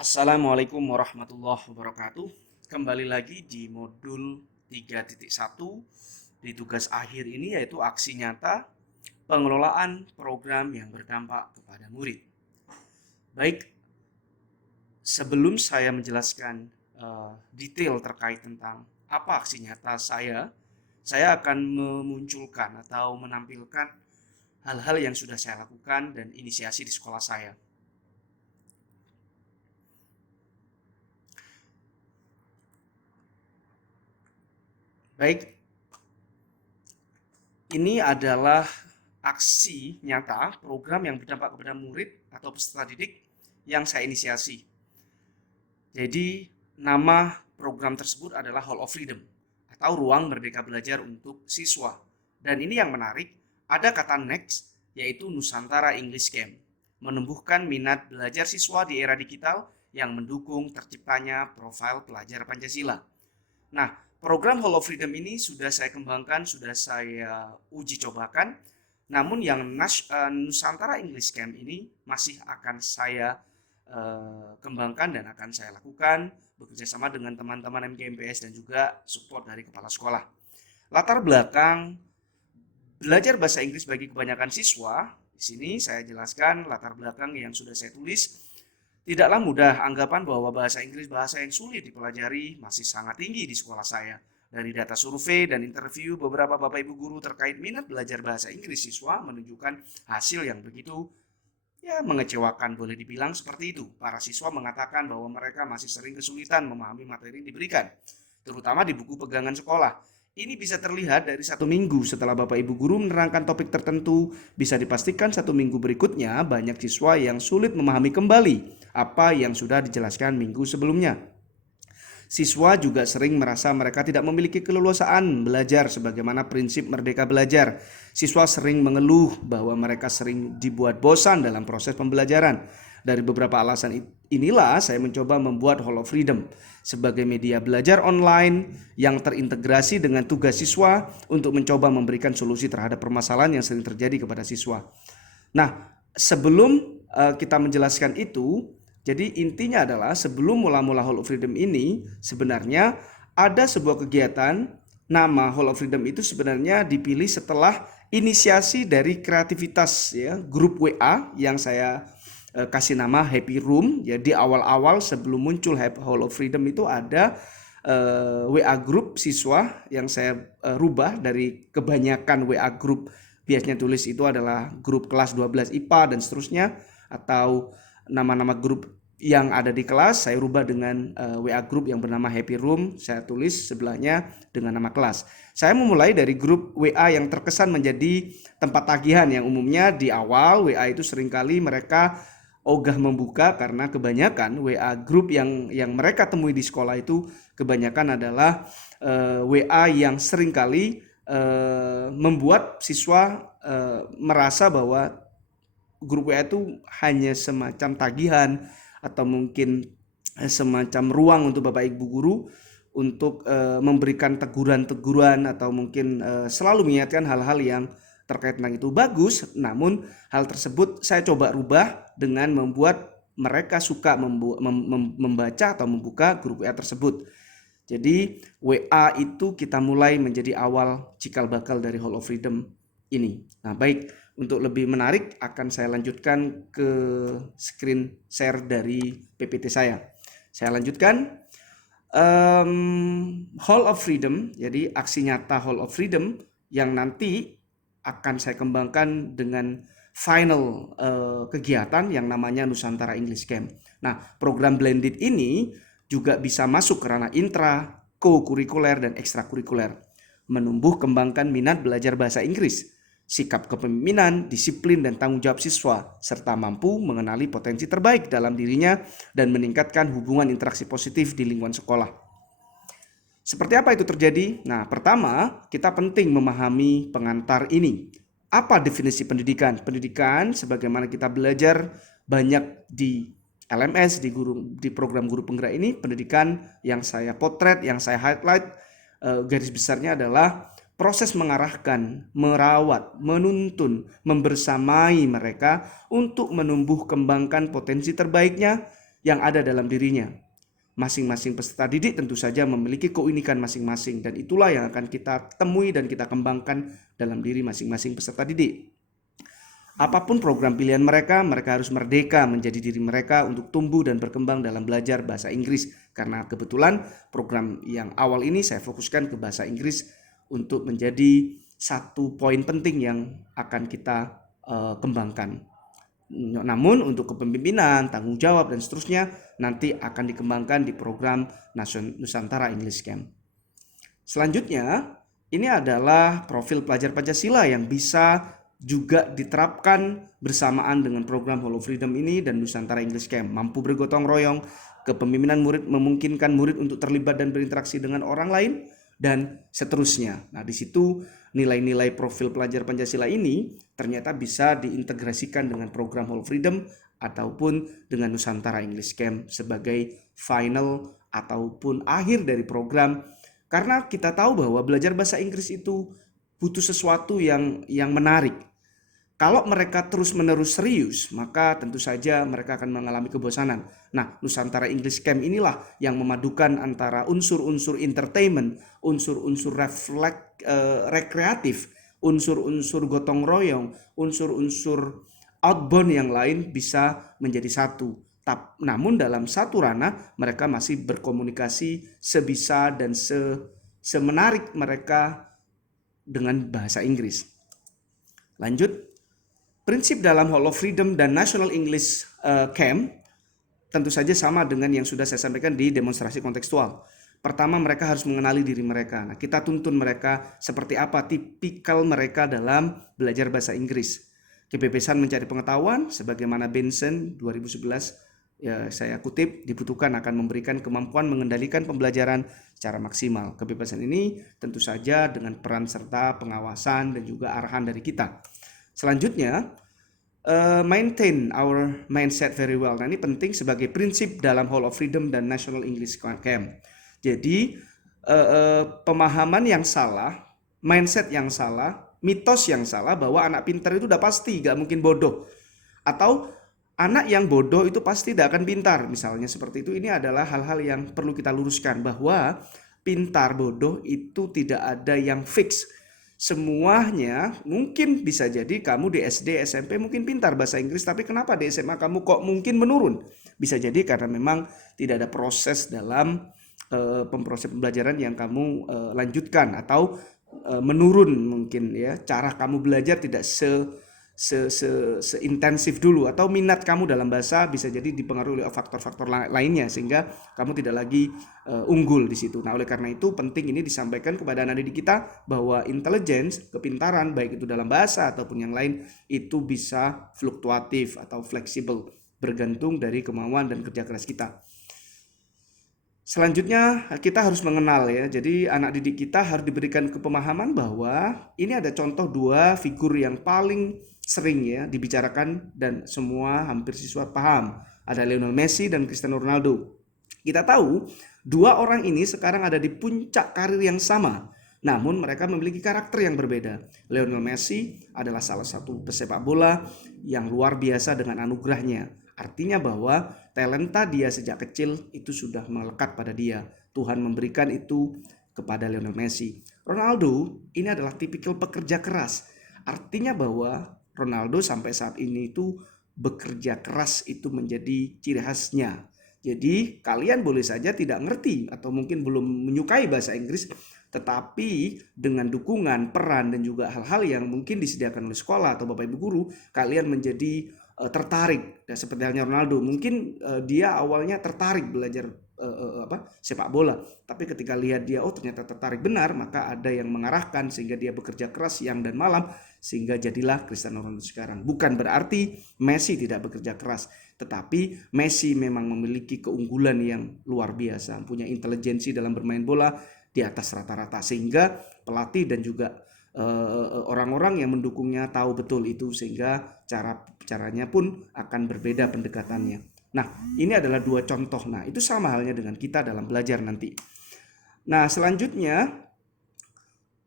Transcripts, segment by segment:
Assalamualaikum warahmatullahi wabarakatuh. Kembali lagi di modul 3.1 di tugas akhir ini, yaitu aksi nyata pengelolaan program yang berdampak kepada murid. Baik, sebelum saya menjelaskan detail terkait tentang apa aksi nyata saya akan memunculkan atau menampilkan hal-hal yang sudah saya lakukan dan inisiasi di sekolah saya. Baik, ini adalah aksi nyata program yang berdampak kepada murid atau peserta didik yang saya inisiasi. Jadi, nama program tersebut adalah Hall of Freedom atau Ruang Merdeka Belajar untuk Siswa. Dan ini yang menarik, ada kata next, yaitu Nusantara English Camp, menumbuhkan minat belajar siswa di era digital yang mendukung terciptanya profil pelajar Pancasila. Nah, program Hall of Freedom ini sudah saya kembangkan, sudah saya uji cobakan. Namun yang Nusantara English Camp ini masih akan saya kembangkan dan akan saya lakukan bekerja sama dengan teman-teman MKMPS dan juga support dari kepala sekolah. Latar belakang belajar bahasa Inggris bagi kebanyakan siswa, di sini saya jelaskan latar belakang yang sudah saya tulis. Tidaklah mudah, anggapan bahwa bahasa Inggris bahasa yang sulit dipelajari masih sangat tinggi di sekolah saya. Dari data survei dan interview beberapa Bapak Ibu guru terkait minat belajar bahasa Inggris siswa menunjukkan hasil yang begitu mengecewakan, boleh dibilang seperti itu. Para siswa mengatakan bahwa mereka masih sering kesulitan memahami materi yang diberikan, terutama di buku pegangan sekolah. Ini bisa terlihat dari 1 minggu setelah Bapak Ibu guru menerangkan topik tertentu, bisa dipastikan 1 minggu berikutnya banyak siswa yang sulit memahami kembali apa yang sudah dijelaskan minggu sebelumnya. Siswa juga sering merasa mereka tidak memiliki keleluasaan belajar sebagaimana prinsip merdeka belajar. Siswa sering mengeluh bahwa mereka sering dibuat bosan dalam proses pembelajaran. Dari beberapa alasan inilah saya mencoba membuat Hall of Freedom sebagai media belajar online yang terintegrasi dengan tugas siswa untuk mencoba memberikan solusi terhadap permasalahan yang sering terjadi kepada siswa. Nah, sebelum kita menjelaskan itu, jadi intinya adalah sebelum mula-mula Hall of Freedom ini sebenarnya ada sebuah kegiatan. Nama Hall of Freedom itu sebenarnya dipilih setelah inisiasi dari kreativitas ya grup WA yang saya kasih nama Happy Room. Ya, di awal-awal sebelum muncul Hall of Freedom itu ada WA grup siswa yang saya rubah dari kebanyakan WA grup biasanya tulis itu adalah grup kelas 12 IPA dan seterusnya, atau nama-nama grup yang ada di kelas saya rubah dengan WA grup yang bernama Happy Room, saya tulis sebelahnya dengan nama kelas. Saya memulai dari grup WA yang terkesan menjadi tempat tagihan yang umumnya di awal WA itu seringkali mereka ogah membuka karena kebanyakan WA grup yang mereka temui di sekolah itu kebanyakan adalah WA yang seringkali membuat siswa merasa bahwa grup WA itu hanya semacam tagihan atau mungkin semacam ruang untuk Bapak Ibu guru untuk memberikan teguran-teguran atau mungkin selalu mengingatkan hal-hal yang terkait tentang itu. Bagus, namun hal tersebut saya coba rubah dengan membuat mereka suka membaca atau membuka grup WA tersebut. Jadi WA itu kita mulai menjadi awal cikal bakal dari Hall of Freedom ini. Nah, baik, untuk lebih menarik akan saya lanjutkan ke screen share dari PPT saya. Saya lanjutkan. Hall of Freedom, jadi aksi nyata Hall of Freedom yang nanti akan saya kembangkan dengan final kegiatan yang namanya Nusantara English Camp. Nah, program blended ini juga bisa masuk ke ranah intra, co-kurikuler, dan ekstrakurikuler. Menumbuh kembangkan minat belajar bahasa Inggris, sikap kepemimpinan, disiplin, dan tanggung jawab siswa, serta mampu mengenali potensi terbaik dalam dirinya dan meningkatkan hubungan interaksi positif di lingkungan sekolah. Seperti apa itu terjadi? Nah, pertama, kita penting memahami pengantar ini. Apa definisi pendidikan? Pendidikan sebagaimana kita belajar banyak di LMS, di program guru penggerak ini, pendidikan yang saya potret, yang saya highlight garis besarnya adalah proses mengarahkan, merawat, menuntun, membersamai mereka untuk menumbuh kembangkan potensi terbaiknya yang ada dalam dirinya. Masing-masing peserta didik tentu saja memiliki keunikan masing-masing, dan itulah yang akan kita temui dan kita kembangkan dalam diri masing-masing peserta didik. Apapun program pilihan mereka, mereka harus merdeka menjadi diri mereka untuk tumbuh dan berkembang dalam belajar bahasa Inggris. Karena kebetulan program yang awal ini saya fokuskan ke bahasa Inggris untuk menjadi satu poin penting yang akan kita kembangkan. Namun untuk kepemimpinan, tanggung jawab, dan seterusnya nanti akan dikembangkan di program Nusantara English Camp. Selanjutnya, ini adalah profil pelajar Pancasila yang bisa juga diterapkan bersamaan dengan program Hall of Freedom ini dan Nusantara English Camp. Mampu bergotong royong, kepemimpinan murid memungkinkan murid untuk terlibat dan berinteraksi dengan orang lain, dan seterusnya. Nah, di situ nilai-nilai profil pelajar Pancasila ini ternyata bisa diintegrasikan dengan program Hall of Freedom ataupun dengan Nusantara English Camp sebagai final ataupun akhir dari program. Karena kita tahu bahwa belajar bahasa Inggris itu butuh sesuatu yang menarik. Kalau mereka terus-menerus serius, maka tentu saja mereka akan mengalami kebosanan. Nah, Nusantara English Camp inilah yang memadukan antara unsur-unsur entertainment, unsur-unsur rekreatif, unsur-unsur gotong royong, unsur-unsur outbound yang lain bisa menjadi satu. Namun dalam satu ranah mereka masih berkomunikasi sebisa dan semenarik mereka dengan bahasa Inggris. Lanjut. Prinsip dalam Hall of Freedom dan National English Camp tentu saja sama dengan yang sudah saya sampaikan di demonstrasi kontekstual. Pertama, mereka harus mengenali diri mereka. Nah, kita tuntun mereka seperti apa tipikal mereka dalam belajar bahasa Inggris. Kebebasan mencari pengetahuan, sebagaimana Benson 2011, ya saya kutip, dibutuhkan akan memberikan kemampuan mengendalikan pembelajaran secara maksimal. Kebebasan ini tentu saja dengan peran serta pengawasan dan juga arahan dari kita. Selanjutnya, maintain our mindset very well. Nah, ini penting sebagai prinsip dalam Hall of Freedom dan National English Camp. Jadi, pemahaman yang salah, mindset yang salah, mitos yang salah bahwa anak pintar itu udah pasti gak mungkin bodoh. Atau anak yang bodoh itu pasti tidak akan pintar. Misalnya seperti itu, ini adalah hal-hal yang perlu kita luruskan bahwa pintar bodoh itu tidak ada yang fix. Semuanya mungkin bisa jadi kamu di SD, SMP mungkin pintar bahasa Inggris, tapi kenapa di SMA kamu kok mungkin menurun? Bisa jadi karena memang tidak ada proses dalam proses pembelajaran yang kamu lanjutkan atau menurun mungkin ya. Cara kamu belajar tidak seintensif dulu, atau minat kamu dalam bahasa bisa jadi dipengaruhi oleh faktor-faktor lainnya sehingga kamu tidak lagi unggul di situ. Nah, oleh karena itu penting ini disampaikan kepada anak didik kita bahwa intelligence, kepintaran baik itu dalam bahasa ataupun yang lain itu bisa fluktuatif atau fleksibel, bergantung dari kemauan dan kerja keras kita. Selanjutnya kita harus mengenal ya. Jadi anak didik kita harus diberikan kepemahaman bahwa ini ada contoh dua figur yang paling sering ya dibicarakan dan semua hampir siswa paham. Ada Lionel Messi dan Cristiano Ronaldo. Kita tahu dua orang ini sekarang ada di puncak karir yang sama. Namun mereka memiliki karakter yang berbeda. Lionel Messi adalah salah satu pesepak bola yang luar biasa dengan anugerahnya. Artinya bahwa talenta dia sejak kecil itu sudah melekat pada dia. Tuhan memberikan itu kepada Lionel Messi. Ronaldo ini adalah tipikal pekerja keras. Artinya bahwa Ronaldo sampai saat ini itu bekerja keras itu menjadi ciri khasnya. Jadi kalian boleh saja tidak ngerti atau mungkin belum menyukai bahasa Inggris, tetapi dengan dukungan, peran, dan juga hal-hal yang mungkin disediakan oleh sekolah atau Bapak Ibu guru, kalian menjadi tertarik. Dan seperti halnya Ronaldo, mungkin dia awalnya tertarik belajar sepak bola, tapi ketika lihat dia ternyata tertarik benar, maka ada yang mengarahkan sehingga dia bekerja keras siang dan malam sehingga jadilah Cristiano Ronaldo sekarang. Bukan berarti Messi tidak bekerja keras, tetapi Messi memang memiliki keunggulan yang luar biasa, punya intelijensi dalam bermain bola di atas rata-rata sehingga pelatih dan juga orang-orang yang mendukungnya tahu betul itu, sehingga caranya pun akan berbeda pendekatannya. Nah, ini adalah dua contoh. Nah, itu sama halnya dengan kita dalam belajar nanti. Nah, selanjutnya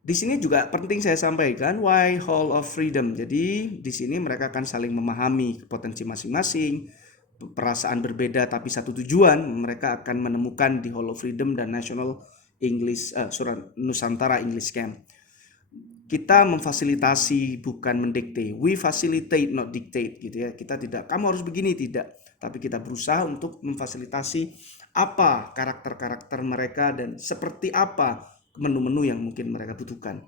di sini juga penting saya sampaikan why Hall of Freedom. Jadi di sini mereka akan saling memahami potensi masing-masing, perasaan berbeda tapi satu tujuan, mereka akan menemukan di Hall of Freedom dan National Nusantara English Camp. Kita memfasilitasi bukan mendikte. We facilitate not dictate gitu ya. Kita tidak kamu harus begini, tidak, tapi kita berusaha untuk memfasilitasi apa karakter-karakter mereka dan seperti apa menu-menu yang mungkin mereka butuhkan.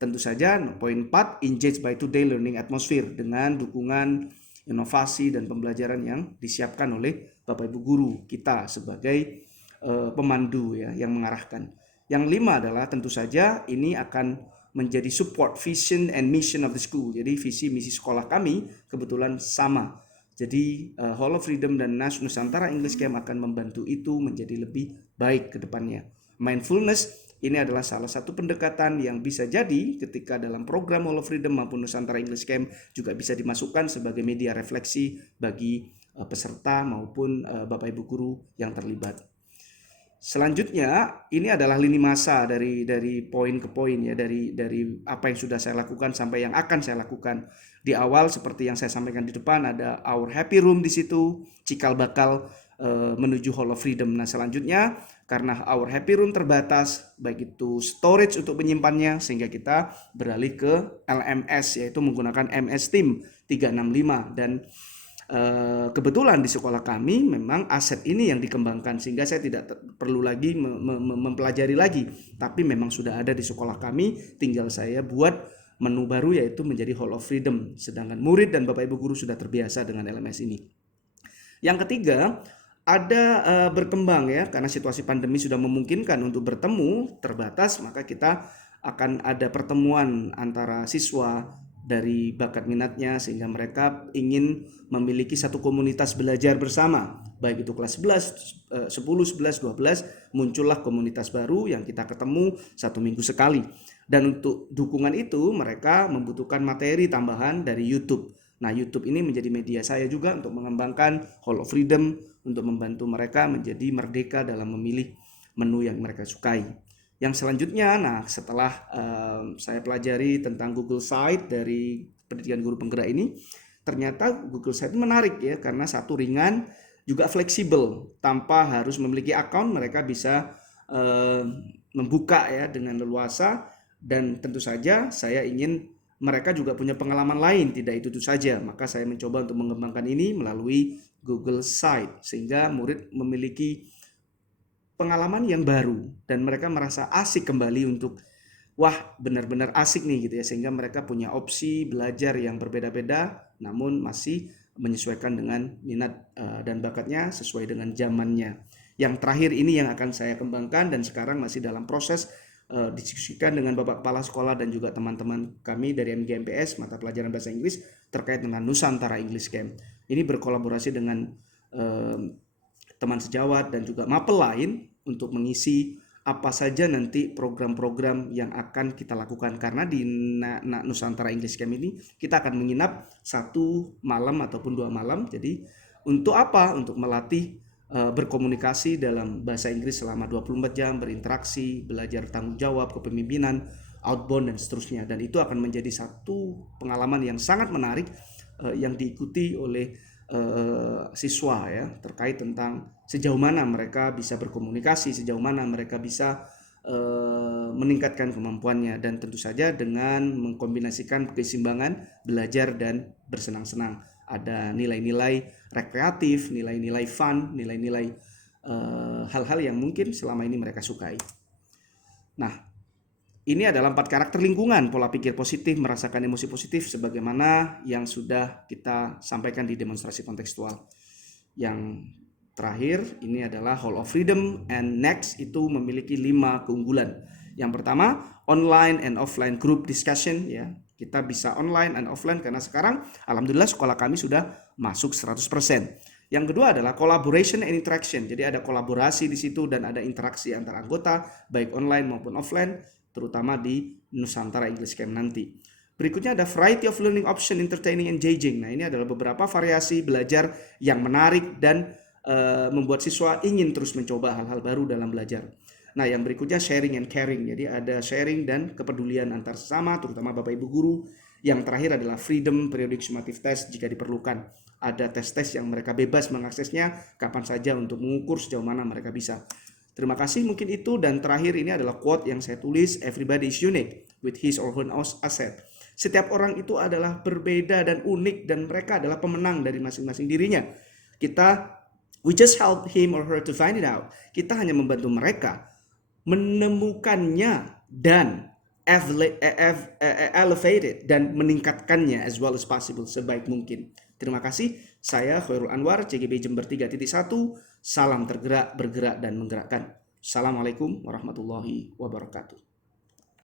Tentu saja poin 4, engage by today learning atmosphere dengan dukungan inovasi dan pembelajaran yang disiapkan oleh Bapak Ibu guru kita sebagai pemandu ya yang mengarahkan. Yang 5 adalah tentu saja ini akan menjadi support vision and mission of the school. Jadi visi misi sekolah kami kebetulan sama. Jadi Hall of Freedom dan Nusantara English Camp akan membantu itu menjadi lebih baik ke depannya. Mindfulness ini adalah salah satu pendekatan yang bisa jadi ketika dalam program Hall of Freedom maupun Nusantara English Camp juga bisa dimasukkan sebagai media refleksi bagi peserta maupun Bapak Ibu guru yang terlibat. Selanjutnya ini adalah lini masa dari poin ke poin ya, dari apa yang sudah saya lakukan sampai yang akan saya lakukan. Di awal seperti yang saya sampaikan di depan ada our happy room di situ, cikal bakal menuju Hall of Freedom. Nah, selanjutnya karena our happy room terbatas baik itu storage untuk menyimpannya sehingga kita beralih ke LMS yaitu menggunakan MS Team 365 dan kebetulan di sekolah kami memang aset ini yang dikembangkan sehingga saya tidak perlu lagi mempelajari lagi, tapi memang sudah ada di sekolah kami, tinggal saya buat menu baru yaitu menjadi Hall of Freedom, sedangkan murid dan Bapak Ibu guru sudah terbiasa dengan LMS ini. Yang ketiga, ada berkembang ya, karena situasi pandemi sudah memungkinkan untuk bertemu terbatas, maka kita akan ada pertemuan antara siswa dari bakat minatnya sehingga mereka ingin memiliki satu komunitas belajar bersama, baik itu kelas 11, 10, 11, 12 muncullah komunitas baru yang kita ketemu 1 minggu sekali. Dan untuk dukungan itu mereka membutuhkan materi tambahan dari YouTube. Nah, YouTube ini menjadi media saya juga untuk mengembangkan Hall of Freedom untuk membantu mereka menjadi merdeka dalam memilih menu yang mereka sukai. Yang selanjutnya, nah setelah saya pelajari tentang Google Site dari pendidikan guru penggerak ini, ternyata Google Site menarik ya, karena satu ringan juga fleksibel, tanpa harus memiliki akun mereka bisa membuka ya dengan leluasa, dan tentu saja saya ingin mereka juga punya pengalaman lain, tidak itu saja, maka saya mencoba untuk mengembangkan ini melalui Google Site sehingga murid memiliki pengalaman yang baru dan mereka merasa asik kembali untuk wah benar-benar asik nih gitu ya, sehingga mereka punya opsi belajar yang berbeda-beda namun masih menyesuaikan dengan minat dan bakatnya sesuai dengan zamannya. Yang terakhir ini yang akan saya kembangkan dan sekarang masih dalam proses diskusikan dengan Bapak Kepala Sekolah dan juga teman-teman kami dari MGMPS mata pelajaran bahasa Inggris terkait dengan Nusantara English Camp. Ini berkolaborasi dengan teman sejawat dan juga mapel lain untuk mengisi apa saja nanti program-program yang akan kita lakukan, karena di Nusantara English Camp ini kita akan menginap 1 malam ataupun 2 malam. Jadi untuk apa? Untuk melatih berkomunikasi dalam bahasa Inggris selama 24 jam, berinteraksi, belajar tanggung jawab, kepemimpinan, outbound dan seterusnya. Dan itu akan menjadi satu pengalaman yang sangat menarik yang diikuti oleh siswa ya, terkait tentang sejauh mana mereka bisa berkomunikasi, sejauh mana mereka bisa meningkatkan kemampuannya, dan tentu saja dengan mengkombinasikan keseimbangan belajar dan bersenang-senang. Ada nilai-nilai rekreatif, nilai-nilai fun, nilai-nilai hal-hal yang mungkin selama ini mereka sukai. Nah, ini adalah 4 karakter lingkungan, pola pikir positif, merasakan emosi positif, sebagaimana yang sudah kita sampaikan di demonstrasi kontekstual. Yang terakhir, ini adalah Hall of Freedom and Next itu memiliki 5 keunggulan. Yang pertama, online and offline group discussion ya. Kita bisa online and offline karena sekarang alhamdulillah sekolah kami sudah masuk 100%. Yang kedua adalah collaboration and interaction. Jadi ada kolaborasi di situ dan ada interaksi antar anggota baik online maupun offline, terutama di Nusantara English Camp nanti. Berikutnya ada variety of learning option, entertaining, engaging. Nah, ini adalah beberapa variasi belajar yang menarik dan membuat siswa ingin terus mencoba hal-hal baru dalam belajar. Nah, yang berikutnya sharing and caring. Jadi ada sharing dan kepedulian antar sesama, terutama Bapak Ibu guru. Yang terakhir adalah freedom periodic summative test jika diperlukan. ada tes-tes yang mereka bebas mengaksesnya kapan saja untuk mengukur sejauh mana mereka bisa. Terima kasih, mungkin itu. Dan terakhir ini adalah quote yang saya tulis, everybody is unique with his or her asset. Setiap orang itu adalah berbeda dan unik, dan mereka adalah pemenang dari masing-masing dirinya. We just help him or her to find it out. Kita hanya membantu mereka menemukannya dan elevate it dan meningkatkannya as well as possible, sebaik mungkin. Terima kasih. Saya Khairul Anwar, CGB Jember 3.1. Salam tergerak, bergerak, dan menggerakkan. Assalamualaikum warahmatullahi wabarakatuh.